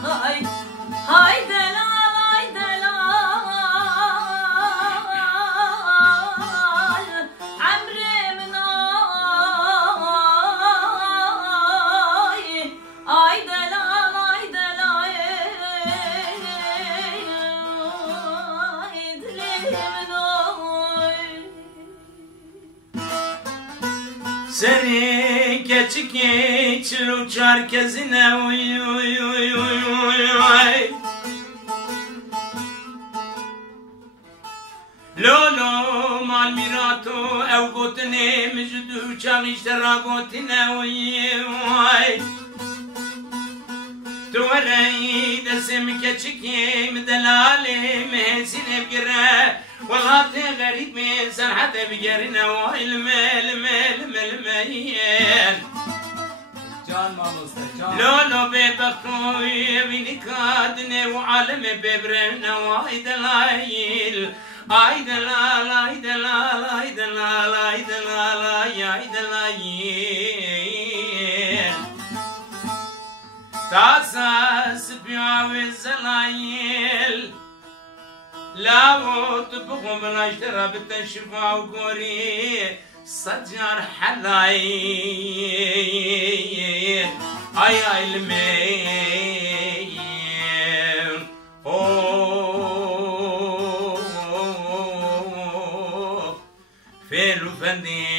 hay delal ay delal emrimin ay delal ay delal dilimin Seni keçi geçir uçar kezine uy uy uy uy uy uy Lolo mal mirato ev gotine mjdu çaviştera gotine uy uy توري دسم كتشكي مدلالي مهسين بقرا والله غريب من سرحة بقرنا والمال مال مال مال Can Mamusta, can. لولو ببقوي بني كادني وعالم ببرنا وايد لايل ايد لا لا ايد لا لا ايد لا لا ايد لا لا يا ايد لايل تاساس بيعوي الزلايل لا وطبقوا من اشترى بالتشفى وقوري صجر حلايل اي المين اوه فيلو فندي